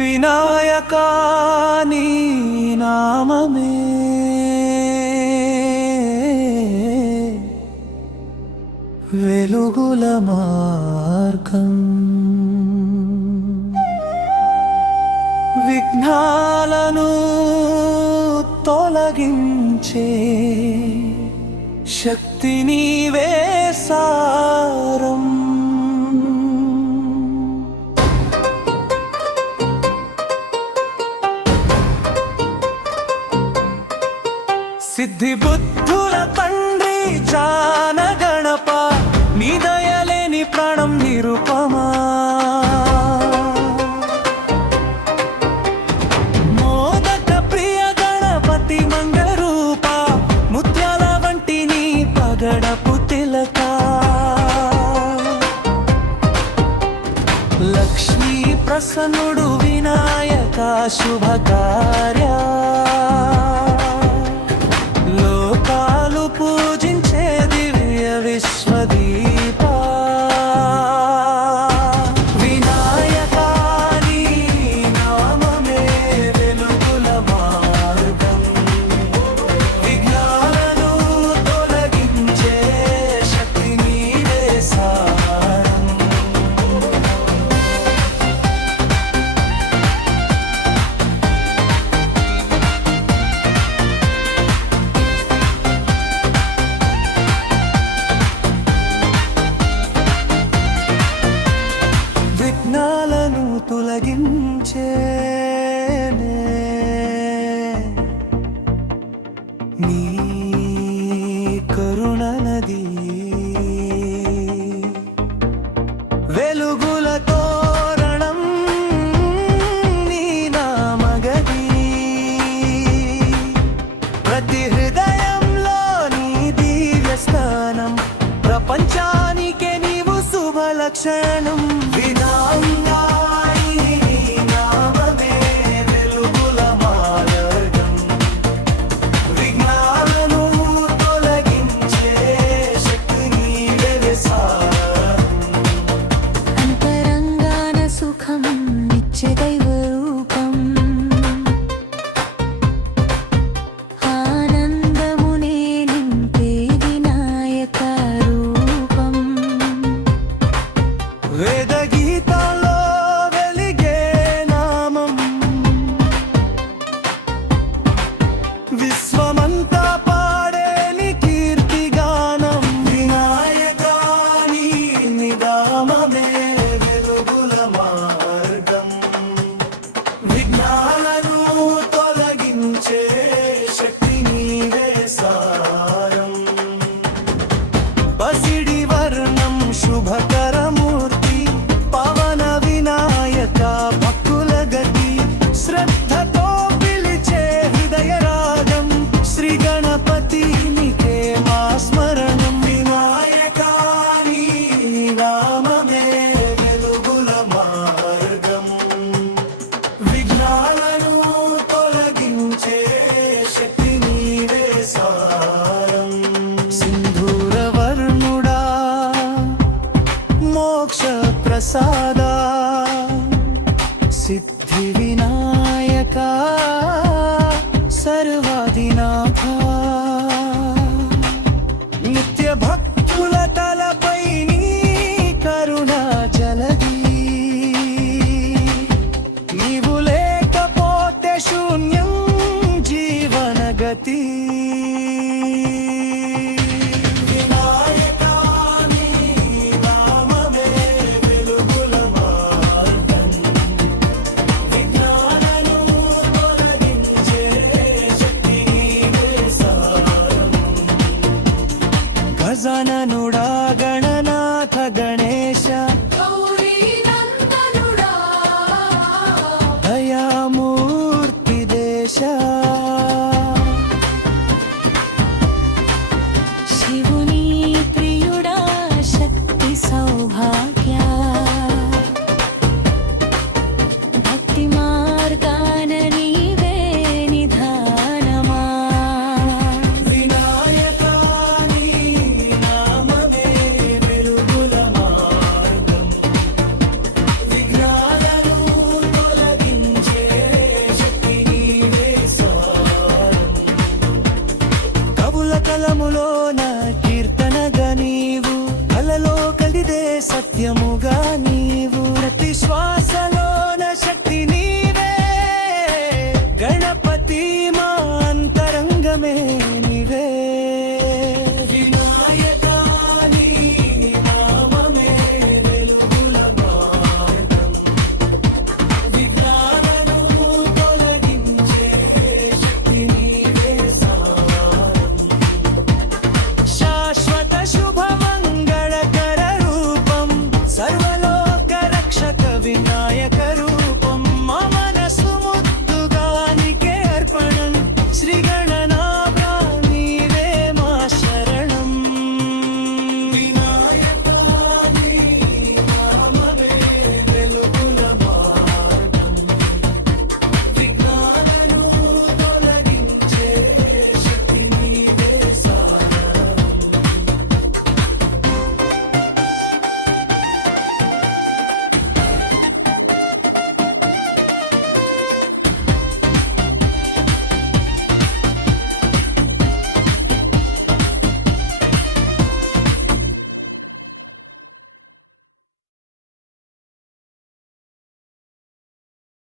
వినాయకా నీ నామమే వెలుగుల మార్గం. విఘ్నాలను తొలగించే శక్తి నీవే సారం. సిద్ధి బుద్ధుల తండ్రి జాన గణప నీ దయలేని ప్రాణం నిరుపమా. మోదక ప్రియ గణపతి మంగరూప ముత్యాల వంటి నీ పగడపు తిలక. లక్ష్మీ ప్రసన్నుడు వినాయక శుభకార్య. లోకాలు పూజించే దివ్య విశ్వదీప. వినాయకా నీ నామమే వెలుగుల మార్గం. విఘ్నాలను తొలగించే శక్తి నీవే సారం. విఘ్నాలను తొలగించే నీ కరుణ నది. వెలుగుల తోరణం నీ నామగది. ప్రతి హృదయంలో నీ దివ్య స్థానం. ప్రపంచానికే నీవు శుభలక్షణం. వేద గీతాల్లో వెలిగే నామం. విశ్వమంతా పాడే నీ కీర్తి గానం. వినాయకా నీ నామమే వెలుగుల మార్గం. విఘ్నాలను తొలగించే శక్తి నీవే సారం. పసిడి వర్ణం శుభకరము భక్తుల గతి. శ్రద్ధతో పిలిచే హృదయ రాగం. శ్రీ గణపతి నీకే మా స్మరణం. వినాయకా నీ నామమే వెలుగుల మార్గం. విఘ్నాలను తొలగించే శక్తి నీవే సారం. సింధూర వర్ణుడా మోక్ష ప్రసాద. సిద్ధి వినాయకా